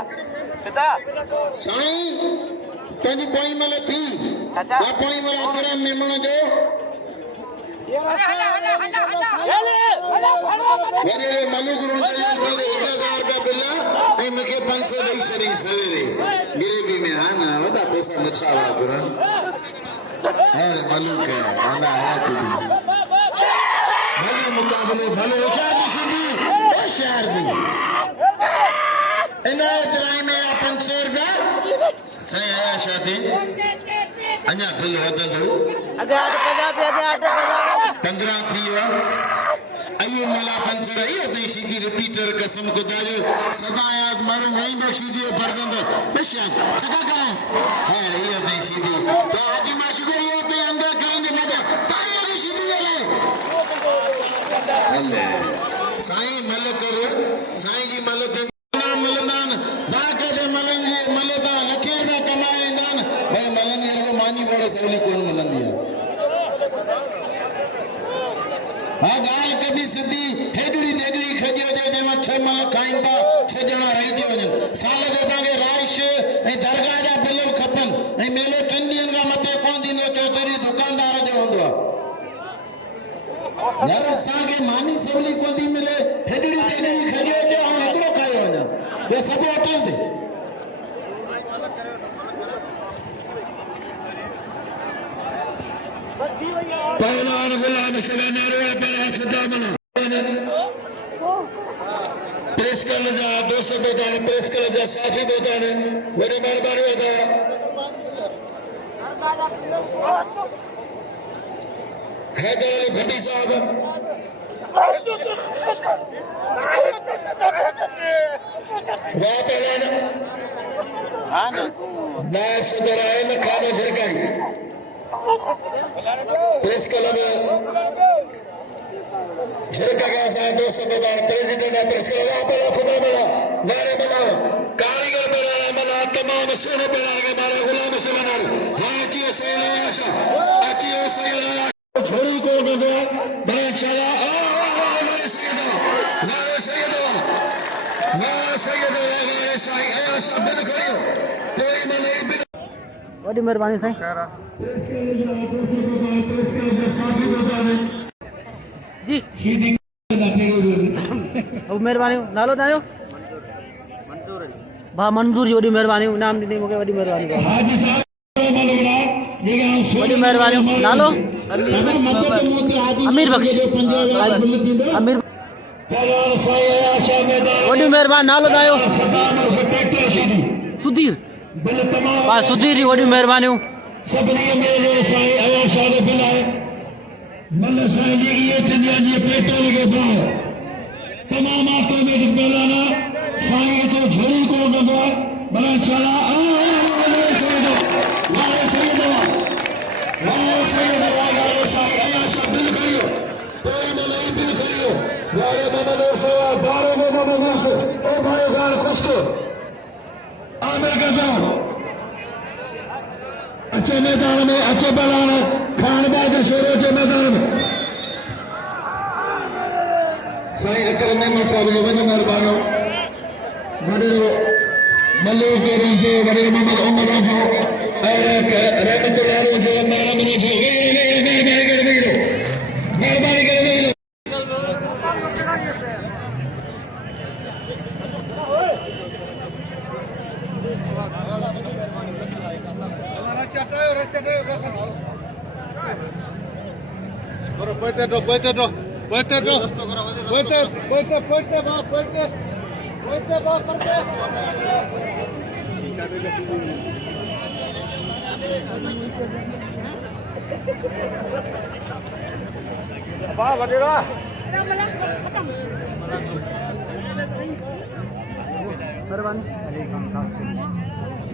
साईं तंजी पोई मल थी आ पोई मल करम मेमण जो मेरे मलूक रो चाहिए 1000 रुपया बिल ए मके 500 दई छड़ी सवेरे गिरेबी में आना वदा पैसा मछावा गुरन अरे मलूक है आना आया दीदी भले मुकाबले भले क्या निशदी ओ शहर दी इनायत राय में 500 रुपया सही आया शादी अन्या बिल वदंदो अगे 15 थी वा अयो मला 500 ये दई सीधी रिपीटर कसम खुदा जो सदा याद मारो नहीं बख्शी दियो फरजंद बशा ठगा करास है ये दई सीधी तो आज माशगो ये ते अंदर करेंगे मजा ताई दई सीधी रे अल्ले साईं मलकर साईं जी मलक मलदान दाके दे मलंगे मलदा लखे ना कमाए दान भाई मलंगे रो मानी बड़ो सवली कोन मनंदिया हाँ गाल कभी सिद्धी हेडड़ी देगड़ी खजियो जो जेमा 6 मल खाइंदा 6 जना रही थी वजन साल दे तांगे राइश ए दरगाह जा बिल खपन ए मेलो चंदियन का मथे कोन दिनो चौधरी दुकानदार जो होंदो यार सागे मानी सवली कोदी मिले हेडड़ी देगड़ी खजियो जो हम एकड़ो खायो वजन ये सब अटल दे पहलवान गुलाम सलाना रो बड़ा सदामना प्रेस कर जा 200 बेदान प्रेस कर जा साफी बेदान बड़ी मेहरबानी होता हैदर भट्टी साहब वाह पहलवान नायब सदर आए न खाना झरकाई प्रेस क्लब झरका गया साहब 200 बेदान प्रेसिडेंट प्रेस क्लब वहाँ पर खुदा बना नारे बनाओ कारीगर बना बना तमाम सोने बना के मारे गुलाम से बना हाँ जी सही आशा अच्छी हो सही छोरी को बना बड़ा चला नारे सैयदा नारे सैयदा नारे सैयदा नारे साईं आशा बिल करियो कोई नहीं वडी मेहरबानी साईं जी अब मेहरबानी नालो तायो भा मंजूर वडी मेहरबानी नाम दी मुके वडी मेहरबानी वडी मेहरबानी नालो अमीर बख्श अमीर वडी मेहरबानी नालो तायो सुधीर बा सुधीर जी वडी मेहरबानी सबनी मेरे साईं आया शाद बिलाए मल साईं जी ये दुनिया जी पेट्रोल के भाव तमाम आटो में बेलाना साईं तो झोली को नगवा बड़ा चला नारे सैयदा नारे सैयदा नारे साईं आया शाद बिल करियो कोई मलाई बिल करियो यारे मोहम्मद सवा 12 मोहम्मद से ओ भाई गाल खुश को आमिर का जाओ अच्छे मैदान में अच्छे बलान खानबाग के शेरों के मैदान में साईं अकरम मेमन साहब जो वॾो महिरबानी वॾो मल्लू केरी जो वॾो मोहम्मद उमर जो रहमतुल्लाह जो मेहरबानी जो मेहरबानी करे वाह वगैरह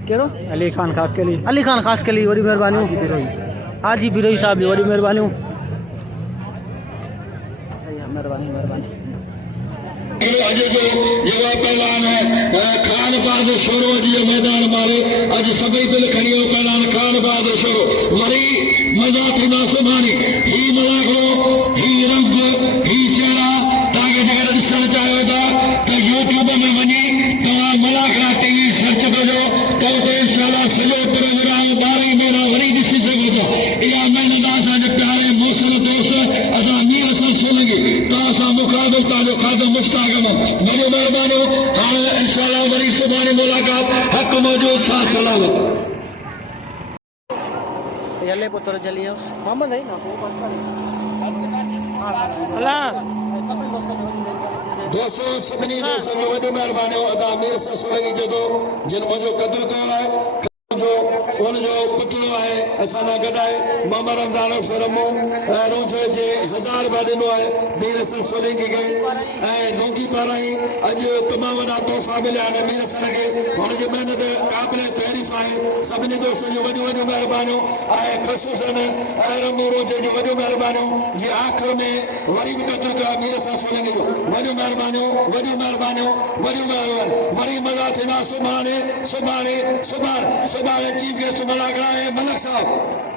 कहिड़ो अली खान खास के लिए अली खान ख़ासि के लिए वॾी महिरबानियूं हाजी बिरोही साहब जी वॾी महिरबानियूं महिरबानी अॼु जो जेको पहलवान खान बहादुर शोरो जी मैदान मारे अॼु सभई दिलि खणी वियो पहलवान खान बहादुर शोरो वरी मज़ा थींदा सुभाणे ही मलाखड़ो ही रंग ही चेहरा तव्हांखे जेकर ॾिसणु चाहियो था त यूट्यूब में वञी तव्हां मलाखड़ा टीवी सर्च कजो त उते इंशाअल्लाह सॼो प्रोग्राम 12 महीना वरी ॾिसी सघो था इहा महिनत असांजे प्यारे मौसम दोस्त असां मीर हसन सोलंकी तव्हां सां मुखातिब तव्हांजो खादम मुश्ताक वॾो महिरबानी हाणे इंशाअल्लाह वरी सुभाणे मुलाक़ात हक़ मौजूद सां सलामत जल्ले पुत्र जल्ली मोहम्मद है ना अल्लाह दोस्तों सभिनी दोस्तनि जो वॾो महिरबानी अदा मीर हसन सोलंकी जो जिन मुंहिंजो क़दुरु कयो आहे उनजो पुतलो आहे असां सां गॾु आहे मोहम्मद रमज़ान सरमो रोज़े जे 1000 रुपया ॾिनो आहे मीर हसन सोलंकी खे ऐं लोंगी पारां ई अॼु तमामु वॾा तोहफ़ा मिलिया आहिनि मीर हसन खे हुनजी महिनत क़ाबिल तारीफ़ आहे सभिनी दोस्तनि जो वॾियूं महिरबानियूं ऐं ख़ुशूसन रमो रोज़े जो वॾियूं महिरबानियूं जीअं आख़िर में वरी बि क़दुरु कयो मीर हसन सोलंकी जो वॾियूं महिरबानियूं वरी मज़ा थींदा सुभाणे चीफ गेस्ट मलाखड़ा ऐं मलक साहब